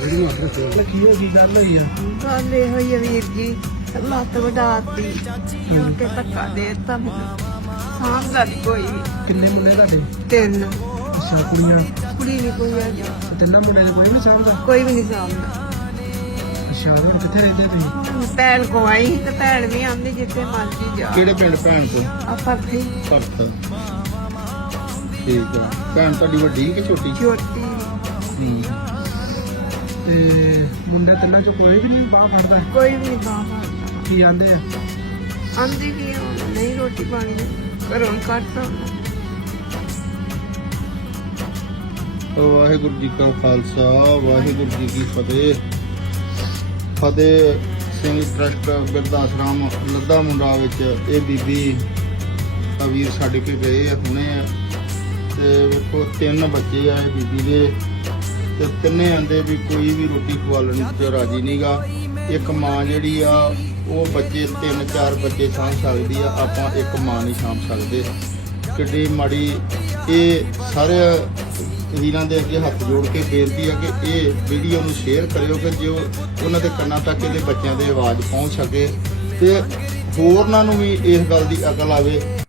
ਜਿਹੜੀ ਮਾਤਰ ਤੇ ਕੀ ਹੋ ਗਈ ਗੱਲ ਹੋਈ ਆ? ਗੱਲ ਇਹ ਹੋਈ ਆ ਵੀਰ ਜੀ ਲੱਤ ਵਡਾਤੀ ਮੁੜ ਕੇ ਧੱਕਾ ਦੇ ਦਿੱਤਾ ਮੈਨੂੰ। ਸਾਂਭ ਦਾ ਨੀ ਕੋਈ ਵੀ। ਕਿੰਨੇ ਮੁੰਡੇ ਤੁਹਾਡੇ? ਤਿੰਨ। ਅੱਛਾ ਕੁੜੀਆਂ? ਕੁੜੀ ਨਹੀਂ ਕੋਈ ਤੇ ਤਿੰਨਾਂ ਮੁੰਡੇ ਦੇ ਕੋਈ ਨਹੀਂ ਸਾਂਭਦਾ? ਕੋਈ ਵੀ ਨਹੀਂ ਸਾਂਭਦਾ। ਅੱਛਾ ਹੁਣ ਕਿੱਥੇ ਰਹਿੰਦੇ ਤੁਸੀਂ? ਭੈਣ ਕੋ ਆਈ ਸੀ ਤੇ ਭੈਣ ਵੀ ਆਂਦੀ ਜਿੱਥੇ ਮਰਜ਼ੀ ਜਾ। ਕਿਹੜੇ ਪਿੰਡ ਭੈਣ ਤੋਂ? ਆਪਾਂ ਫੇ ਭਰਤ। ਠੀਕ ਆ। ਭੈਣ ਤੁਹਾਡੀ ਵੱਡੀ ਕਿ ਛੋਟੀ? ਛੋਟੀ। ਹੂੰ। ਤੇ ਮੁੰਡੇ ਤਿੰਨਾਂ ਚੋਂ ਕੋਈ ਵੀ ਨਹੀਂ ਬਾਹ ਫੜਦਾ? ਕੋਈ ਵੀ ਨਹੀਂ ਬਾਹਰ ਕੀ ਆਂਦੇ ਆ? ਆਂਦੀ ਵੀ ਆ, ਨਹੀਂ ਰੋਟੀ ਪਾਣੀ ਘਰੋਂ ਕੱਟ ਵਾਹਿਗੁਰੂ ਜੀ ਕਾ ਖਾਲਸਾ ਵਾਹਿਗੁਰੂ ਜੀ ਕੀ ਫਤਿਹ। ਫਤਿਹ ਸਿੰਘ ਟਰਸਟ ਬਿਰਦਾਸਰਾਮ ਲੱਦਾ ਮੁੰਡਾ ਵਿੱਚ ਇਹ ਬੀਬੀ ਆ ਵੀਰ ਛੱਡ ਕੇ ਗਏ ਆ ਹੁਣੇ ਤੇ ਵੇਖੋ ਤਿੰਨ ਬੱਚੇ ਆ ਇਹ ਬੀਬੀ ਦੇ। ਤੇ ਤਿੰਨੇ ਆਂਦੇ ਵੀ ਕੋਈ ਵੀ ਰੋਟੀ ਖਵਾਲਣ ਤੇ ਰਾਜੀ ਨਹੀਂਗਾ ਇੱਕ ਮਾਂ ਜਿਹੜੀ ਆ, ਉਹ ਬੱਚੇ, ਤਿੰਨ ਚਾਰ ਬੱਚੇ ਸਾਂਭ ਸਕਦੀ ਆ, ਆਪਾਂ ਇੱਕ ਮਾਂ ਨਹੀਂ ਸਾਂਭ ਸਕਦੇ। ਕਿੱਡੀ ਮਾੜੀ, ਇਹ ਸਾਰੇ ਵੀਰਾਂ ਦੇ ਅੱਗੇ ਹੱਥ ਜੋੜ ਕੇ ਬੇਨਤੀ ਆ ਕਿ ਇਹ ਵੀਡੀਓ ਨੂੰ ਸ਼ੇਅਰ ਕਰਿਓ ਕਿ ਜੋ ਉਹਨਾਂ ਦੇ ਕੰਨਾਂ ਤੱਕ ਇਹਦੇ ਬੱਚਿਆਂ ਦੀ ਆਵਾਜ਼ ਪਹੁੰਚ ਸਕੇ। ਤੇ ਹੋਰਨਾਂ ਨੂੰ ਵੀ ਇਸ ਗੱਲ ਦੀ ਅਕਲ ਆਵੇ।